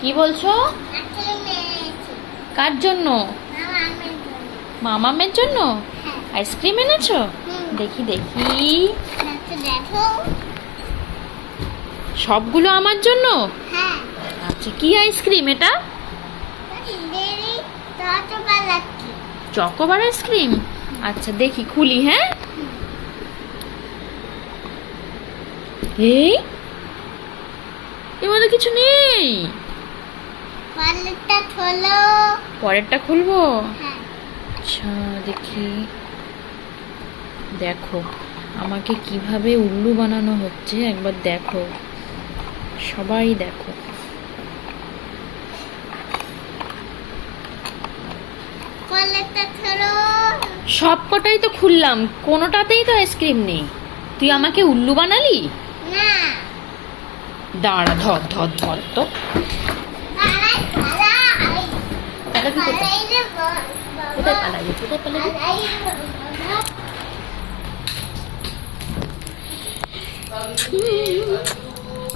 কি বলছো? কার জন্য? মামামের জন্য আইসক্রিম এনেছো? দেখি দেখি। সবগুলো আমার জন্য? আচ্ছা, কি আইসক্রিম এটা? Chocobar ice cream. আচ্ছা দেখি, খুলি। হ্যাঁ, এই এর মধ্যে কিছু নেই। পরেরটা খুলবো। আচ্ছা দেখি। দেখো আমাকে কিভাবে উল্লু বানানো হচ্ছে, একবার দেখো, সবাই দেখো। সব কটাই তো খুললাম, কোনোটাতেই তো আইসক্রিম নেই। তুই আমাকে উল্লু বানালি। দাঁড়া, ধর ধর ধর তো। কোথায় পালাবি, কোথায় পালাবি?